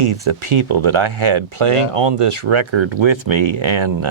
the people that I had playing on this record with me, and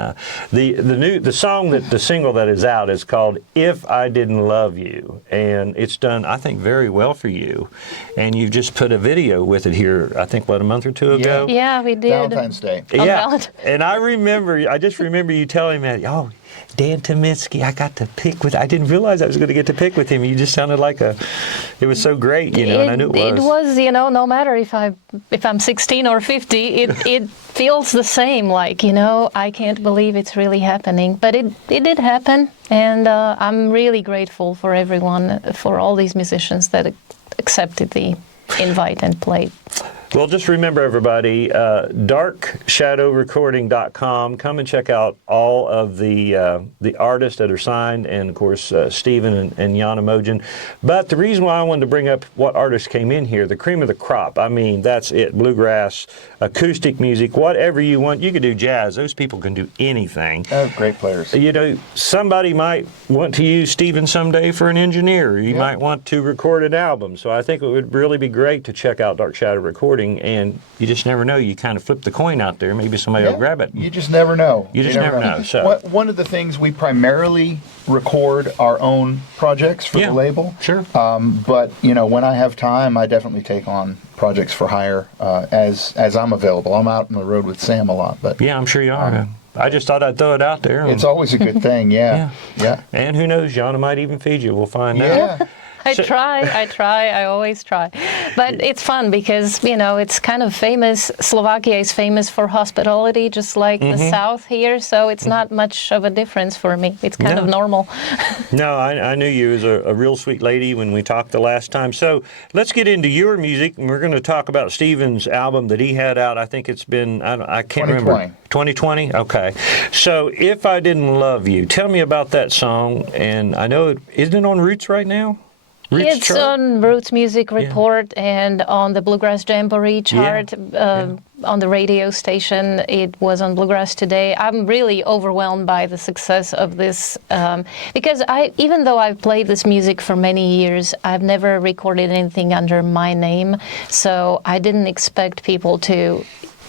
the single that is out is called "If I Didn't Love You," and it's done, I think, very well for you. And you just put a video with it here, I think, a month or two ago. Yeah, we did. Valentine's Day. Yeah, and I just remember you telling me, "Oh, Dan Tominski, I got to pick with." I didn't realize I was going to get to pick with him. You just sounded like it was so great, and I knew it was. It was, no matter if I'm 16 or 50, it feels the same. Like, I can't believe it's really happening, but it did happen, and I'm really grateful for everyone, for all these musicians that accepted the invite and played. Well, just remember, everybody, darkshadowrecording.com. Come and check out all of the artists that are signed, and, of course, Stephen and Jana Mougin. But the reason why I wanted to bring up what artists came in here, the cream of the crop, I mean, that's it. Bluegrass, acoustic music, whatever you want. You could do jazz. Those people can do anything. Oh, great players. Somebody might want to use Stephen someday for an engineer. You might want to record an album. So I think it would really be great to check out Dark Shadow Recording. And you just never know. You kind of flip the coin out there. Maybe somebody will grab it. You just never know. You just never know. So one of the things, we primarily record our own projects for the label. Sure. But when I have time, I definitely take on projects for hire as I'm available. I'm out on the road with Sam a lot. But yeah, I'm sure you are. I just thought I'd throw it out there. It's always a good thing. Yeah. And who knows? Jana might even feed you. We'll find out. I try, I always try. But it's fun because, it's kind of famous. Slovakia is famous for hospitality, just like the South here, so it's not much of a difference for me. It's kind of normal. No, I knew you as a real sweet lady when we talked the last time. So let's get into your music, and we're going to talk about Stephen's album that he had out. I think it's been, I can't remember. 2020? Okay. So, If I Didn't Love You, tell me about that song. And I know, isn't it on Roots right now? It's on Roots Music Report and on the Bluegrass Jamboree chart, on the radio station. It was on Bluegrass Today. I'm really overwhelmed by the success of this because even though I've played this music for many years, I've never recorded anything under my name. So I didn't expect people to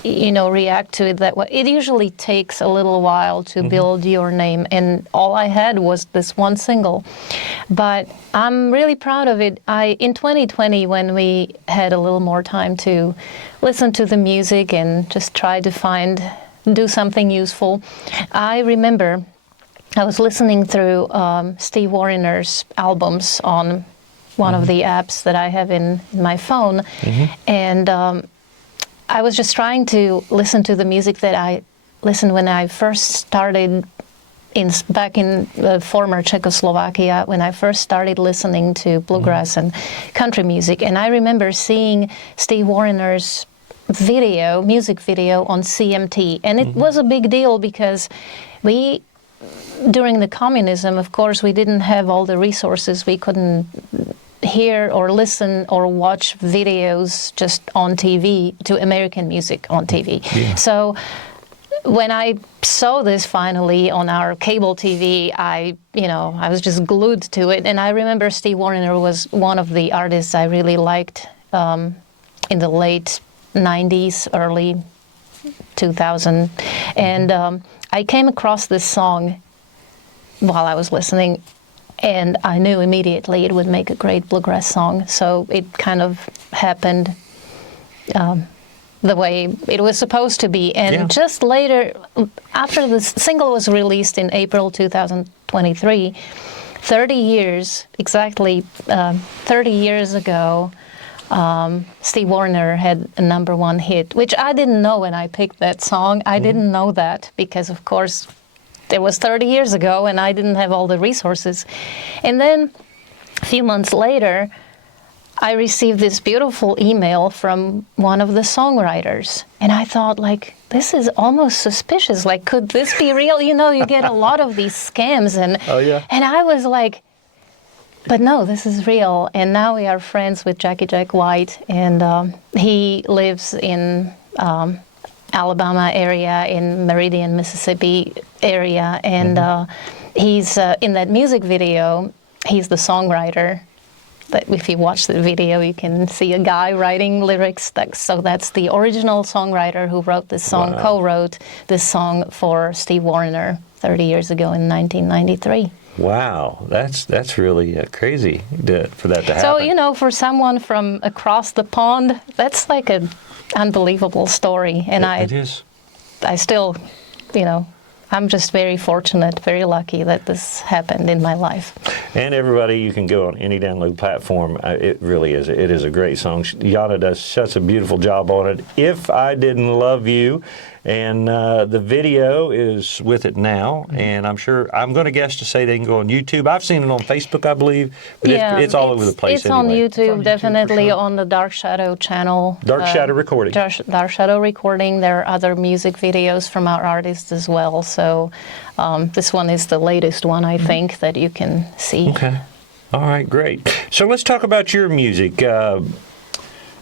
react to it that way. It usually takes a little while to build your name, and all I had was this one single. But I'm really proud of it. In 2020, when we had a little more time to listen to the music and just try to do something useful, I remember I was listening through Steve Warriner's albums on one of the apps that I have in my phone, and I was just trying to listen to the music that I listened when I first started back in the former Czechoslovakia, when I first started listening to bluegrass and country music. And I remember seeing Steve Warriner's music video on CMT. And it was a big deal because during the communism, of course, we didn't have all the resources. We couldn't hear or listen or watch videos just on TV to American music on TV. Yeah. So when I saw this finally on our cable TV, I was just glued to it. And I remember Steve Warriner was one of the artists I really liked in the late 90s, early 2000. And I came across this song while I was listening, and I knew immediately it would make a great bluegrass song. So it kind of happened the way it was supposed to be. And just later, after the single was released in April 2023, 30 years ago, Steve Warriner had a #1 hit, which I didn't know when I picked that song. I didn't know that because, of course, it was 30 years ago and I didn't have all the resources. And then a few months later, I received this beautiful email from one of the songwriters. And I thought, this is almost suspicious. Could this be real? You get a lot of these scams. And I was like, but no, this is real. And now we are friends with Jackie Jack White. And he lives in Alabama area, in Meridian, Mississippi area, and he's in that music video. He's the songwriter, if you watch the video, you can see a guy writing lyrics. So that's the original songwriter who wrote this song, co-wrote this song for Steve Wariner 30 years ago in 1993. Wow, that's really crazy for that to happen. So, you know, for someone from across the pond, that's like an unbelievable story. And it is. I still, you know, I'm just very fortunate, very lucky that this happened in my life. And everybody, you can go on any download platform. It really is. It is a great song. Jana does such a beautiful job on it. If I Didn't Love You. And the video is with it now, and I'm going to guess to say they can go on YouTube. I've seen it on Facebook, I believe, but it's all over the place. It's on YouTube, definitely on the Dark Shadow channel. Dark Shadow Recording. Dark Shadow Recording. There are other music videos from our artists as well. So this one is the latest one, I think, that you can see. Okay. All right, great. So let's talk about your music.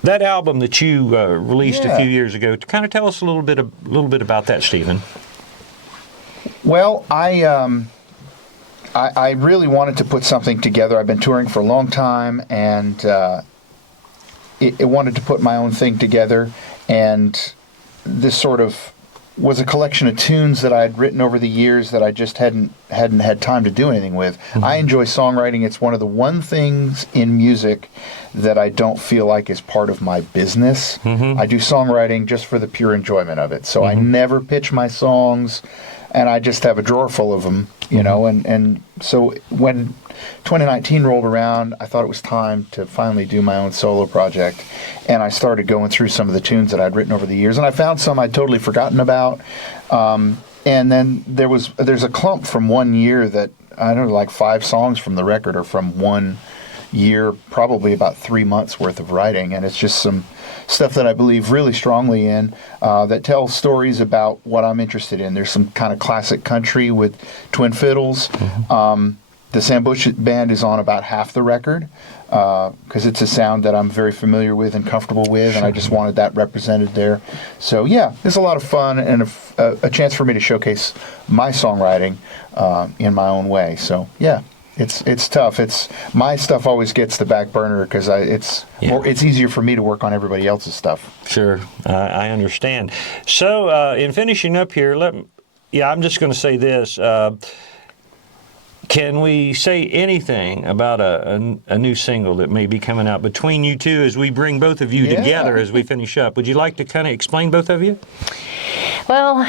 That album that you released a few years ago, kind of tell us a little bit about that, Stephen. Well, I really wanted to put something together. I've been touring for a long time, and it wanted to put my own thing together. And this sort of was a collection of tunes that I had written over the years that I just hadn't had time to do anything with. Mm-hmm. I enjoy songwriting. It's one of the one things in music that I don't feel like is part of my business. Mm-hmm. I do songwriting just for the pure enjoyment of it. So I never pitch my songs, and I just have a drawer full of them, you know. And so when 2019 rolled around, I thought it was time to finally do my own solo project. And I started going through some of the tunes that I'd written over the years, and I found some I'd totally forgotten about. And then there's a clump from one year that, I don't know, like 5 songs from the record are from one year, probably about 3 months worth of writing. And it's just some stuff that I believe really strongly in, that tells stories about what I'm interested in. There's some kind of classic country with twin fiddles. Mm-hmm. The Sam Bush Band is on about half the record, because it's a sound that I'm very familiar with and comfortable with, and I just wanted that represented there. So yeah, it's a lot of fun and a chance for me to showcase my songwriting in my own way. So yeah, it's tough. My stuff always gets the back burner because it's easier for me to work on everybody else's stuff. Sure, I understand. So in finishing up here, I'm just going to say this. Can we say anything about a new single that may be coming out between you two as we bring both of you together as we finish up? Would you like to kind of explain, both of you? Well,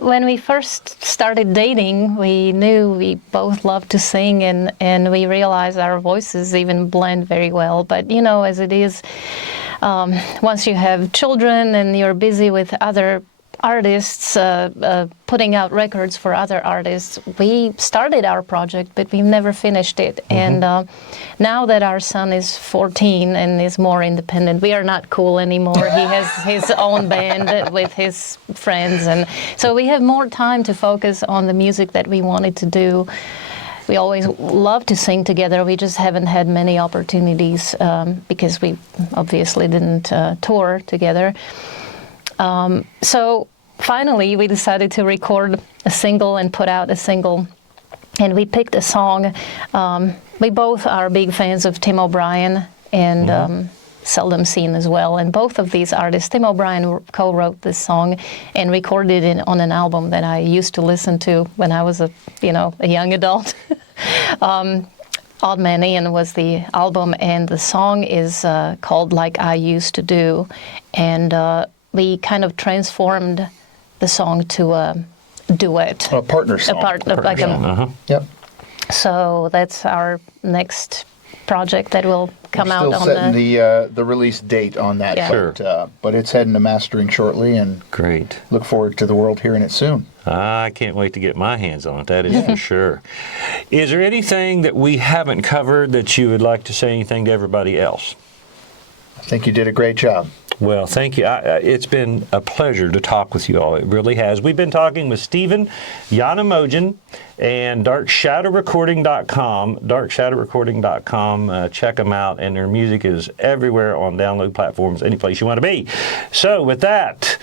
when we first started dating, we knew we both loved to sing, and we realized our voices even blend very well. But, you know, as it is, once you have children and you're busy with other artists, putting out records for other artists, we started our project, but we've never finished it. Mm-hmm. And now that our son is 14 and is more independent, we are not cool anymore. He has his own band with his friends, and so we have more time to focus on the music that we wanted to do. We always love to sing together. We just haven't had many opportunities because we obviously didn't tour together. So finally, we decided to record a single and put out a single, and we picked a song. We both are big fans of Tim O'Brien and Seldom Seen as well, and both of these artists, Tim O'Brien co-wrote this song and recorded it on an album that I used to listen to when I was a young adult. Odd Man Ian was the album, and the song is called Like I Used to Do, and we kind of transformed the song to a duet. A partner song. Yep. So that's our next project that will come out on still setting the release date on that. Yeah. Sure. But it's heading to mastering shortly, and great. Look forward to the world hearing it soon. I can't wait to get my hands on it, that is for sure. Is there anything that we haven't covered that you would like to say anything to everybody else? I think you did a great job. Well, thank you. It's been a pleasure to talk with you all. It really has. We've been talking with Stephen, Jana Mougin, and darkshadowrecording.com. Darkshadowrecording.com. Check them out, and their music is everywhere on download platforms, any place you want to be. So with that,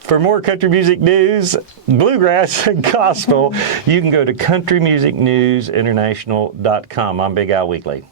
for more country music news, bluegrass, and gospel, you can go to countrymusicnewsinternational.com. I'm Big Al Weekley.